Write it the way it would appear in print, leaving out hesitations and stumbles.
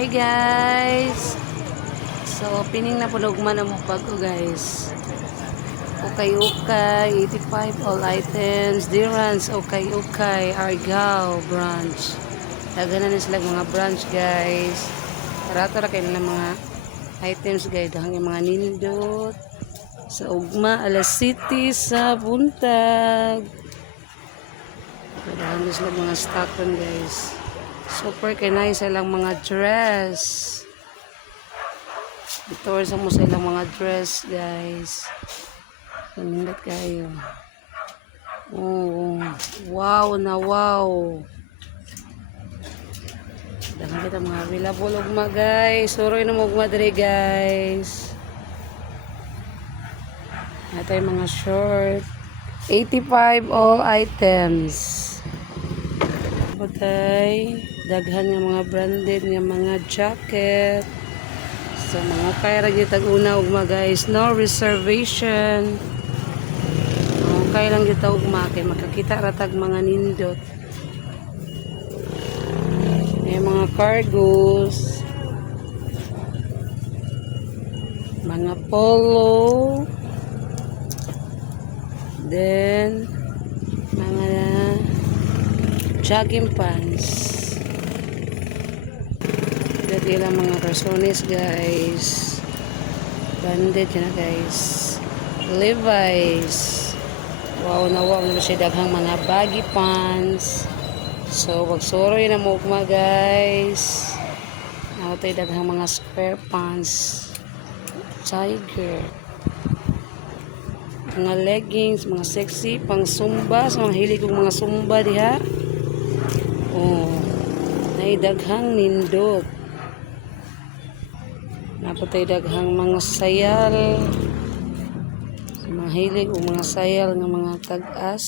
Hi guys. So opening na po lugman ang bago guys. Okay, 85 all items. Dirans, okay, Argao branch. Daghan na sila mga branch guys. Tara kayo na mga items guys. Dahang yung mga nindot. Sa ugma, alas city sa buntag. Dahang na sila mga stock ron guys. Super kanay sa ilang mga dress. Ito sa mo sa ilang mga dress guys. Pamindot kayo. Oh, wow na wow. Dahil kita mga available ugma guys. Suroy na mo ugma diri guys. Ito yung mga short. 85 all items. Batay, daghan nga mga branded nga mga jacket. So mga kaya ra gyud tag-una ugma guys, no reservation. Kaya lang gyud ta ugma kay makakita ra tag mga nindot. May mga cargos. Mga polo. Then mga jogging pants. Dito lang mga rasones guys. Banded na guys. Levi's. Wow na wow na siya daghang mga baggy pants. So wagsoroy na mo ugma guys. Nautay daghang mga square pants. Tiger. Mga leggings, mga sexy, pang zumba, sa mga hilig kong mga zumba diha. Oh, naidaghang nindot. Napatay daghang mga sayal. Mga hilig o mga sayal ng mga tag-as.